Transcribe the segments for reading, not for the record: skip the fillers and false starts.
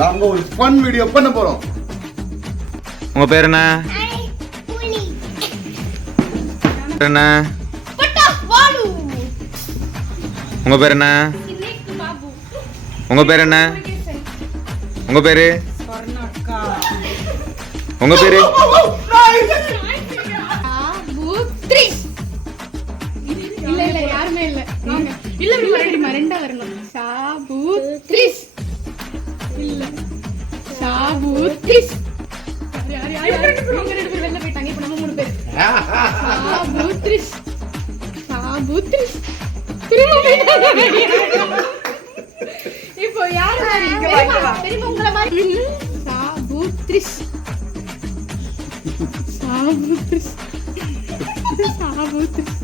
நாங்க ஒரு fun video பண்ண போறோம். உங்க பேர் என்ன? என்ன? உங்க பேர் என்ன? உங்க பேர் என்ன? உங்க பேரு? உங்க பேரு? இல்ல இல்ல யாருமே இல்ல. வாங்க. இல்ல இல்ல ரெண்டா வரணும். சாபுத்ரிஸ். இல்ல. சாபுத்ரிஸ். யார் இவங்க ரெண்டு பேர் வெளில போயிட்டாங்க. இப்போ நம்ம மூணு பேர். சாபுத்ரிஸ். சாபுத்ரிஸ். இப்போ யார் தெரியுமா உங்கள மாதிரி சாபுத்ரிஸ். சாபுத்ரிஸ். சாபுத்ரிஸ்.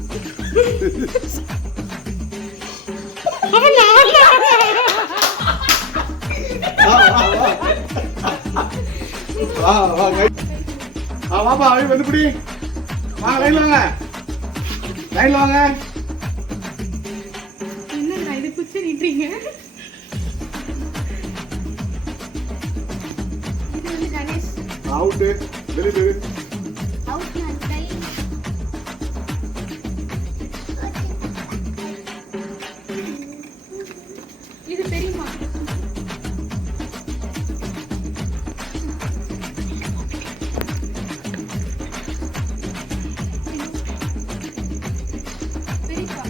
வாப்பா அவன் வந்து பிடி. வாங்க லைன்ல வாங்க. லைன்ல வாங்க. என்னடா இது குச்சி நீட்றீங்க? இது வந்து கணேஷ். அவுட். வெளியில. அவுட் நான் கை. இது தெரியுமா? பெரியப்பா.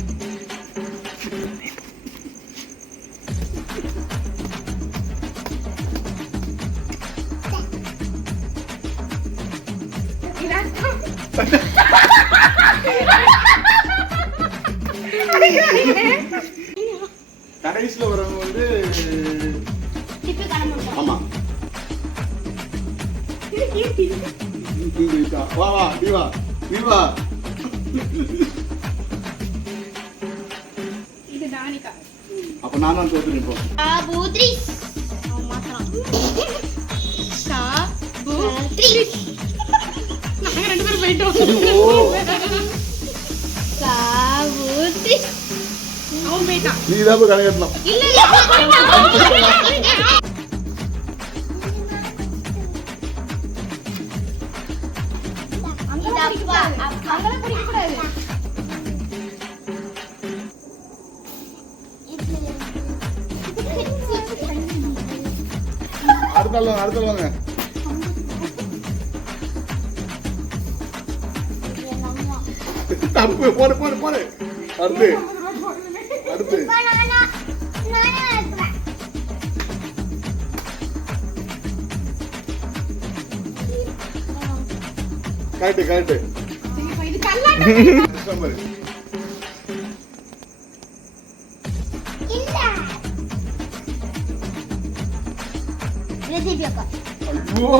கடைசியில வரவங்க வந்து ஆமா வா வா தீவா தீவா. இது டானிகா. அப்ப நானும் தோத்து நிற்போம். சாபுத்ரிஸ். அவன் மாத்தறான். சாபுத்ரிஸ். நாங்க ரெண்டு பேரும் போயிட்டோம். சாபுத்ரிஸ். அவன் போயிட்டான். நீ தான் போய் கணக்கெட்டலாம். இல்ல இல்ல அவன் போயிட்டான். அங்கெல்லாம் பிடிக்க கூடாது. அடுத்த வாங்க. தப்பு போடு போடு போடு. அடுத்து அடுத்து கரெக்ட் கரெக்ட். இது கல்லாட்டம். டிசம்பர் இல்ல. ரெசிபி அக்கா. ஐயோ